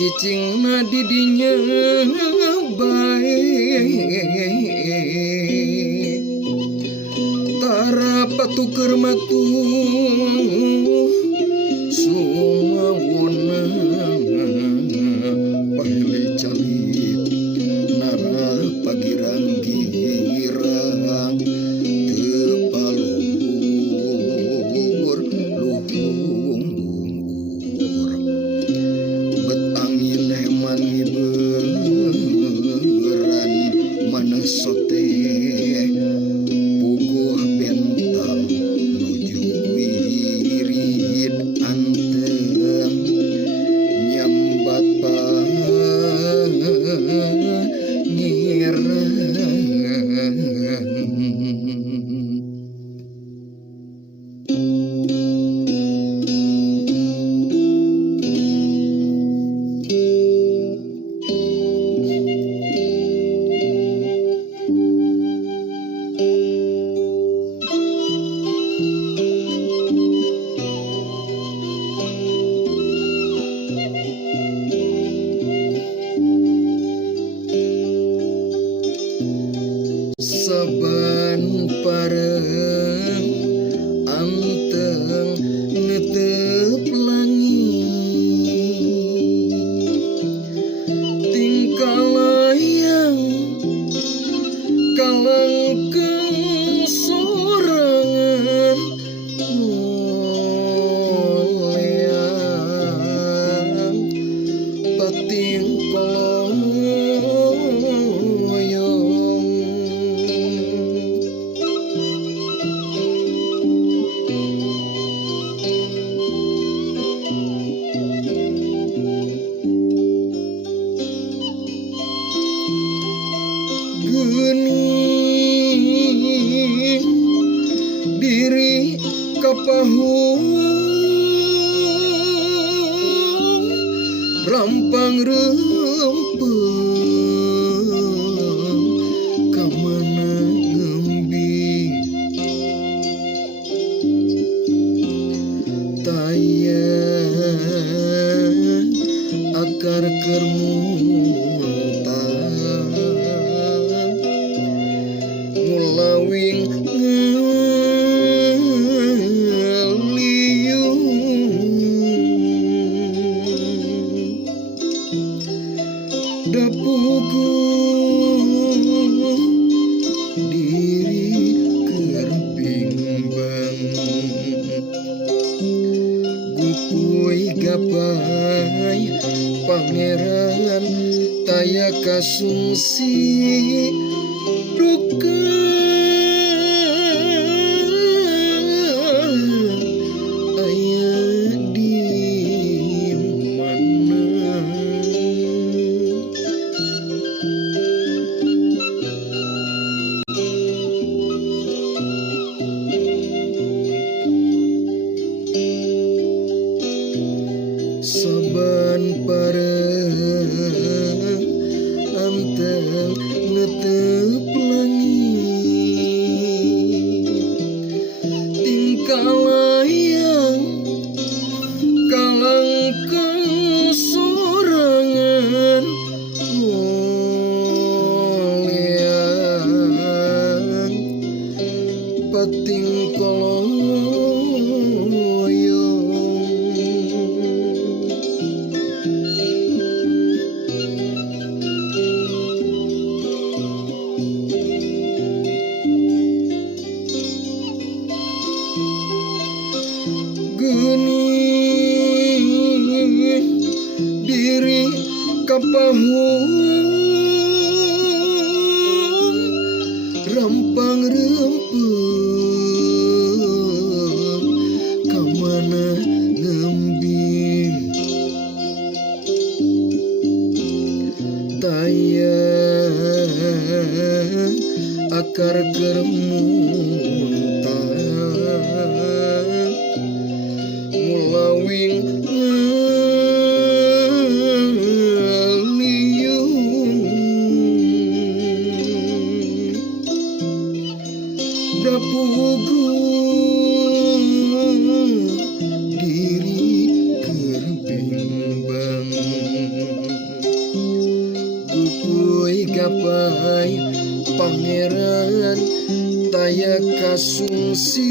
cicingna di dinya bae tara patukeur matuh sumawona pahili calik narah pagirang-girang paluhur-luhur bet angin héman ngiberan maneuh sotéh puguh béntang nuju wirid anteng nyambat pagirang-girang. Saban pareng anteng neuteup langit tingkah layang kalangkeung sorangan ngoleang pating kolong geuning diri kapahuang rampang-reumpeung kamana ngembing tayang akar keur mulawing ngeliyung da puguh diri keur bimbang gupuy-gapay pangeran taya kasungsi duka aya di mana saban pareng anteng neuteup langit tingkah layang kalangkeung sorangan ngoleang pating kolong geuning diri kapahuang rampang-reumpeung kamana ngembing tayang akar keur mulawing ngeliyung da puguh diri keur bimbang ngiberan taya kasungsi